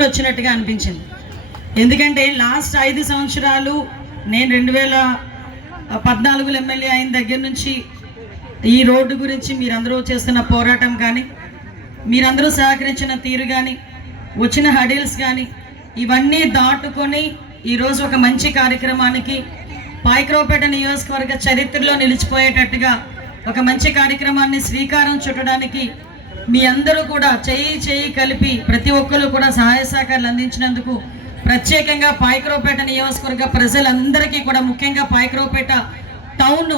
వచ్చినట్టుగా అనిపించింది. ఎందుకంటే లాస్ట్ 5 సంవత్సరాలు నేను 2014 ఎమ్మెల్యే అయిన దగ్గర నుంచి ఈ రోడ్డు గురించి మీరందరూ చేస్తున్న పోరాటం కానీ, మీరందరూ సహకరించిన తీరు కానీ, వచ్చిన హడిల్స్ కానీ ఇవన్నీ దాటుకొని ఈరోజు ఒక మంచి కార్యక్రమానికి పాయకరావుపేట నియోజకవర్గ చరిత్రలో నిలిచిపోయేటట్టుగా ఒక మంచి కార్యక్రమాన్ని శ్రీకారం చుట్టడానికి మీ అందరూ కూడా చేయి కలిపి ప్రతి ఒక్కరు కూడా సహాయ సహకారాలు అందించినందుకు ప్రత్యేకంగా పాయకరావుపేట నియోజకవర్గ ప్రజలందరికీ కూడా, ముఖ్యంగా పాయకరావుపేట టౌన్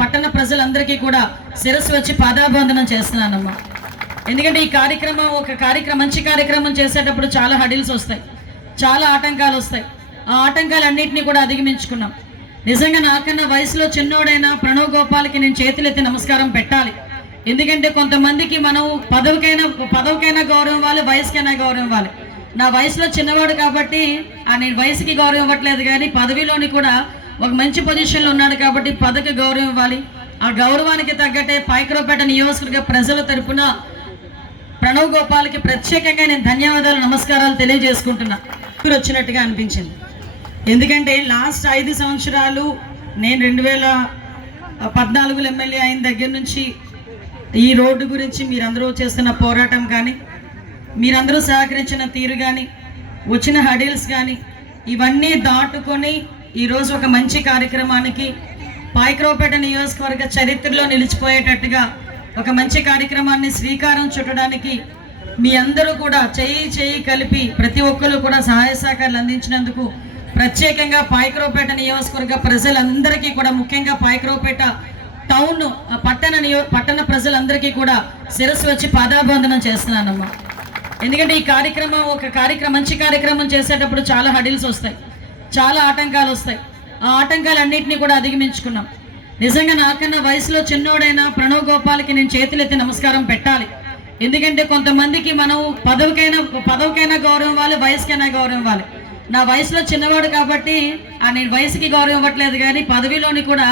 పట్టణ ప్రజలందరికీ కూడా శిరస్సు వచ్చి పాదాభివందనం చేస్తున్నానమ్మా. ఎందుకంటే ఈ కార్యక్రమం మంచి కార్యక్రమం చేసేటప్పుడు చాలా హడిల్స్ వస్తాయి, చాలా ఆటంకాలు వస్తాయి. ఆ ఆటంకాలన్నింటినీ కూడా అధిగమించుకున్నాం. నిజంగా నాకన్నా వయసులో చిన్నోడైన ప్రణవ్ గోపాల్కి నేను చేతులెత్తి నమస్కారం పెట్టాలి. ఎందుకంటే కొంతమందికి మనం పదవికైనా గౌరవం ఇవ్వాలి, వయసుకైనా గౌరవం ఇవ్వాలి. నా వయసులో చిన్నవాడు కాబట్టి నేను వయసుకి గౌరవం ఇవ్వట్లేదు, కానీ పదవిలోని కూడా ఒక మంచి పొజిషన్లో ఉన్నాడు కాబట్టి పదవికి గౌరవం ఇవ్వాలి. ఆ గౌరవానికి తగ్గట్టే పాయకరావుపేట నియోజకవర్గ ప్రజల తరపున ప్రణవ్ గోపాల్కి ప్రత్యేకంగా నేను ధన్యవాదాలు, నమస్కారాలు తెలియజేసుకుంటున్నా. వచ్చినట్టుగా అనిపించింది. ఎందుకంటే లాస్ట్ 5 సంవత్సరాలు నేను 2014 ఎమ్మెల్యే అయిన దగ్గర నుంచి ఈ రోడ్డు గురించి మీరందరూ చేస్తున్న పోరాటం కానీ, మీరందరూ సహకరించిన తీరు కానీ, వచ్చిన హడిల్స్ కానీ ఇవన్నీ దాటుకొని ఈరోజు ఒక మంచి కార్యక్రమానికి పాయకరావుపేట నియోజకవర్గ చరిత్రలో నిలిచిపోయేటట్టుగా ఒక మంచి కార్యక్రమాన్ని శ్రీకారం చుట్టడానికి మీ అందరూ కూడా చేయి కలిపి ప్రతి ఒక్కరు కూడా సహాయ సహకారాలు అందించినందుకు ప్రత్యేకంగా పాయకరావుపేట నియోజకవర్గ ప్రజలందరికీ కూడా, ముఖ్యంగా పాయకరావుపేట టౌన్ పట్టణ ప్రజలందరికీ కూడా శిరస్సు వచ్చి పాదాభివందనం చేస్తున్నానమ్మా. ఎందుకంటే ఈ కార్యక్రమం మంచి కార్యక్రమం చేసేటప్పుడు చాలా హడిల్స్ వస్తాయి, చాలా ఆటంకాలు వస్తాయి. ఆ ఆటంకాలన్నింటినీ కూడా అధిగమించుకున్నాం. నిజంగా నాకన్నా వయసులో చిన్నోడైన ప్రణవ్ గోపాల్కి నేను చేతులెత్తి నమస్కారం పెట్టాలి. ఎందుకంటే కొంతమందికి మనం పదవికైనా గౌరవం ఇవ్వాలి, వయసుకైనా గౌరవం ఇవ్వాలి. నా వయసులో చిన్నవాడు కాబట్టి నేను వయసుకి గౌరవం ఇవ్వట్లేదు, కానీ పదవిలోని కూడా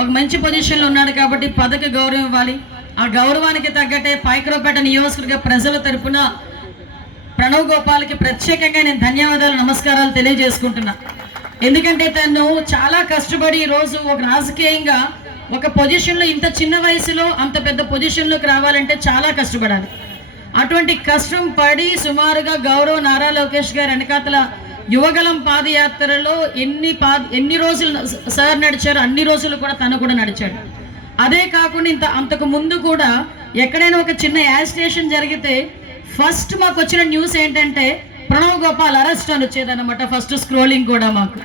ఒక మంచి పొజిషన్లో ఉన్నాడు కాబట్టి పదవికి గౌరవం ఇవ్వాలి. ఆ గౌరవానికి తగ్గట్టే పాయకరావుపేట నియోజకవర్గ ప్రజల తరపున ప్రణవ్ గోపాల్కి ప్రత్యేకంగా నేను ధన్యవాదాలు, నమస్కారాలు తెలియజేసుకుంటున్నా. ఎందుకంటే తను చాలా కష్టపడి ఈరోజు ఒక రాజకీయంగా ఒక పొజిషన్లో, ఇంత చిన్న వయసులో అంత పెద్ద పొజిషన్లోకి రావాలంటే చాలా కష్టపడాలి. అటువంటి కష్టం పడి సుమారుగా గౌరవ నారా లోకేష్ గారు వెనకాతల యువగలం పాదయాత్రలో ఎన్ని రోజులు సార్ నడిచారు, అన్ని రోజులు కూడా తను కూడా నడిచాడు. అదే కాకుండా అంతకు ముందు కూడా ఎక్కడైనా ఒక చిన్న యాజిటేషన్ జరిగితే ఫస్ట్ మాకు వచ్చిన న్యూస్ ఏంటంటే ప్రణవ్ గోపాల్ అరెస్ట్ అని వచ్చేదన్నమాట. ఫస్ట్ స్క్రోలింగ్ కూడా మాకు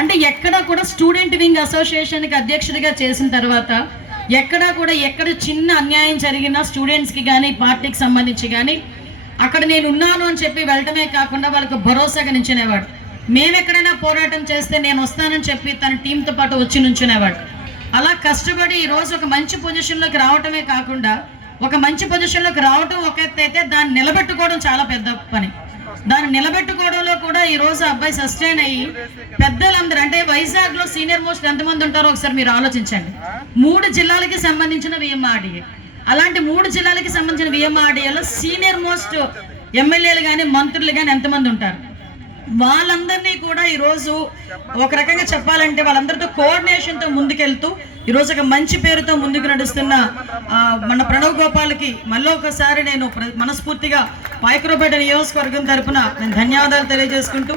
అంటే ఎక్కడ కూడా స్టూడెంట్ వింగ్ అసోసియేషన్కి అధ్యక్షుడిగా చేసిన తర్వాత ఎక్కడ చిన్న అన్యాయం జరిగినా స్టూడెంట్స్కి కానీ పార్టీకి సంబంధించి కానీ అక్కడ నేను ఉన్నాను అని చెప్పి వెళ్ళటమే కాకుండా వాళ్ళకు భరోసాగా నించునేవాడు. మేమెక్కడైనా పోరాటం చేస్తే నేను వస్తానని చెప్పి తన టీంతో పాటు వచ్చి నుంచునేవాడు. అలా కష్టపడి ఈరోజు ఒక మంచి పొజిషన్లోకి రావటమే కాకుండా, ఒక మంచి పొజిషన్లోకి రావటం ఒక ఎత్తు అయితే దాన్ని నిలబెట్టుకోవడం చాలా పెద్ద పని. దాన్ని నిలబెట్టుకోవడంలో కూడా ఈరోజు అబ్బాయి సస్టైన్ అయ్యి పెద్దలందరూ, అంటే వైజాగ్లో సీనియర్ మోస్ట్ ఎంతమంది ఉంటారో ఒకసారి మీరు ఆలోచించండి. 3 జిల్లాలకి సంబంధించిన విఎంఆర్డీఏ, అలాంటి 3 జిల్లాలకి సంబంధించిన విఎంఆర్డీఏలో సీనియర్ మోస్ట్ ఎమ్మెల్యేలు కానీ మంత్రులు కానీ ఎంతమంది ఉంటారు. వాళ్ళందరినీ కూడా ఈరోజు ఒక రకంగా చెప్పాలంటే వాళ్ళందరితో కోఆర్డినేషన్తో ముందుకెళ్తూ ఈరోజు ఒక మంచి పేరుతో ముందుకు నడుస్తున్న మన ప్రణవ్ గోపాల్కి మళ్ళీ ఒకసారి నేను మనస్ఫూర్తిగా పాయకరావుపేట నియోజకవర్గం తరపున నేను ధన్యవాదాలు తెలియజేసుకుంటూ